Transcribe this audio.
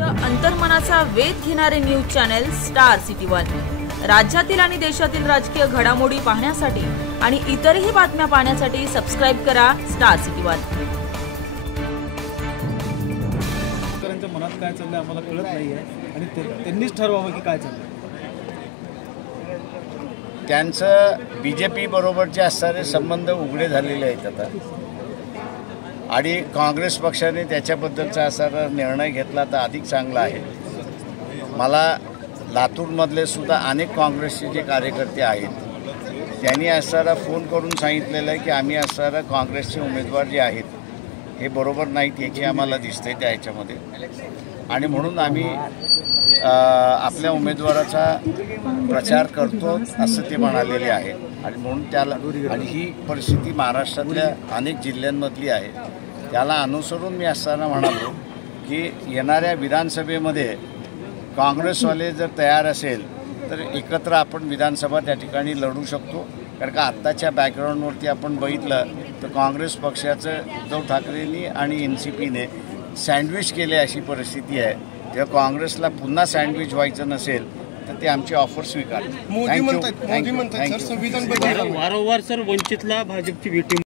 सत्य अंतर्मनाचा वेध घेणारे news channel star city one. राज्यातील आणि देशातील राजकीय घडामोडी पाहण्यासाठी आणि इतरही बातम्या पाहण्यासाठी सबस्क्राइब करा स्टार सिटी वन। शेतकऱ्यांच्या मनात काय चाललंय आम्हाला कळत नाहीये आणि त्यांनीच ठरवावं की काय चाललंय। त्यांचं बीजेपी बरोबरचे असणारे संबंध उघडे झालेले आहेत आता, आणि काँग्रेस पक्षाने त्याच्याबद्दलचा असणारा निर्णय घेतला तर अधिक चांगला आहे। मला लातूरमधले सुद्धा अनेक काँग्रेसचे जे कार्यकर्ते आहेत त्यांनी असणारा फोन करून सांगितलेलं आहे की आम्ही असणारा काँग्रेसचे उमेदवार जे आहेत हे बरोबर नाहीत याची आम्हाला दिसते त्या ह्याच्यामध्ये, आणि म्हणून आम्ही आपल्या उमेदवाराचा प्रचार करतो असं ते म्हणालेले आहे। आणि म्हणून त्याला, आणि ही परिस्थिती महाराष्ट्रातल्या अनेक जिल्ह्यांमधली आहे, त्याला अनुसरून मी असताना म्हणालो की येणाऱ्या विधानसभेमध्ये काँग्रेसवाले जर तयार असेल तर एकत्र आपण विधानसभा त्या ठिकाणी लढू शकतो। कारण का आत्ताच्या बॅकग्राऊंडवरती आपण बघितलं तर काँग्रेस पक्षाचं उद्धव ठाकरेंनी आणि NCPने सँडविच केले अशी परिस्थिती आहे। जेव्हा काँग्रेसला पुन्हा सँडविच व्हायचं नसेल तर ते आमची ऑफर स्वीकारतात। मोदी म्हणतात सर संविधान बदल वारंवार सर वंचितला भाजपची भेटी